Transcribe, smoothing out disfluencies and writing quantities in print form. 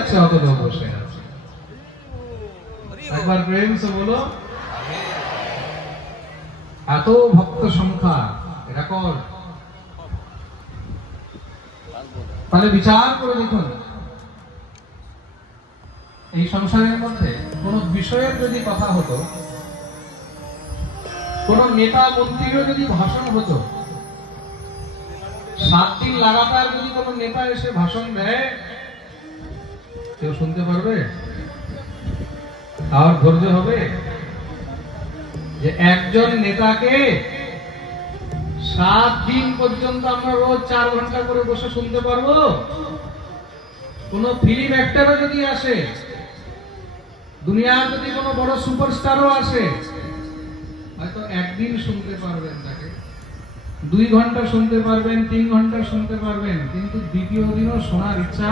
যাচ্ছে অত লোক বসে আছে। একবার প্রেম সে বলো, এত ভক্ত সংখ্যা রেকর্ড। তাহলে বিচার করে দেখুন, এই সংসারের মধ্যে কোন বিষয়ের যদি কথা হতো, কোন নেতা মন্ত্রীরও যদি ভাষণ হতো, 7 দিন লাগাতার যদি কোন নেতা এসে ভাষণ দেয়, কেউ শুনতে পারবে? আর ধৈর্য হবে যে একজন নেতাকে 7 দিন পর্যন্ত আমরা রোজ 4 ঘন্টা করে বসে শুনতে পারবো? কোন ফিল্ম অ্যাক্টরও যদি আসে, দুনিয়ার যদি কোনো বড় সুপারস্টারও আসে, হয়তো একদিন শুনতে পারবেন তাকে, 2 ঘন্টা শুনতে পারবেন, 3 ঘন্টা শুনতে পারবেন, কিন্তু দ্বিতীয় দিনও শোনার ইচ্ছা